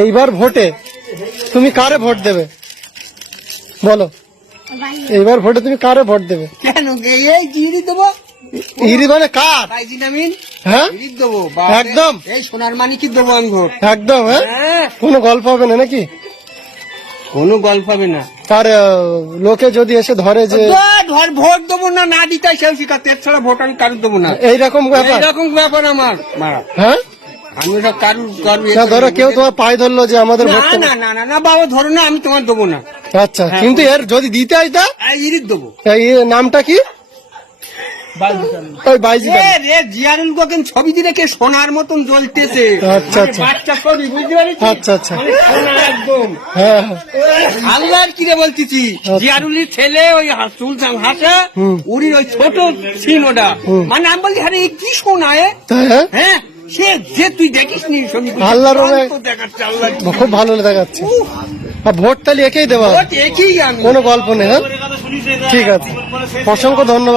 এইবার ভোটে তুমি কারে ভোট দেবে বলো? এইবার ভোটে তুমি কারে ভোট দেবে? কেন এই জিরি দেবো? ইরি মানে কার? হ্যাঁ দেবো একদম এই সোনার মানিকই দেবো আমি ভোট। একদম। হ্যাঁ কোনো গল্প হবে না নাকি? কোনো গল্প হবে না। তার লোকে যদি এসে ধরে যে ধর ভোট দেবো না না দিতে সেও শিখাতে, এর ছাড়া ভোট আমি কারুর দেবো না। এইরকম ব্যাপার? এইরকম ব্যাপার আমার মারা। হ্যাঁ আমি সব কারুর ধরো কেউ তোমার পায়ে ধরলো যে আমাদের ভোট না না না না বাবা ধরো না, আমি তোমার দেবো না। আচ্ছা কিন্তু এর যদি দিতে আইতা ইরিট দেবো। এই নামটা কি? ওই বাইজি জিয়ারুল গোকেন ছবি দিলে কে সোনার মতন জ্বলতেছে। আচ্ছা আচ্ছা বাচ্চা ছবি বুঝতে পারিস? আচ্ছা আচ্ছা সোনা একদম। হ্যাঁ আল্লাহর কিরে বলতেছি, জিয়ারুলির ছেলে ওই চুলচাং হাসা উড়ির ওই ছোট সিন ওটা, মানে আমি বলছি আরে কি সোনা হ্যাঁ সে যে তুই দেখিস নি ছবি আল্লাহর দেখাচ্ছে। আল্লাহ খুব ভালো দেখাচ্ছে। আর ভোট তাহলে একেই দেওয়া, একই আমি কোনো গল্প নেই। হ্যাঁ ঠিক আছে, অসংখ্য ধন্যবাদ।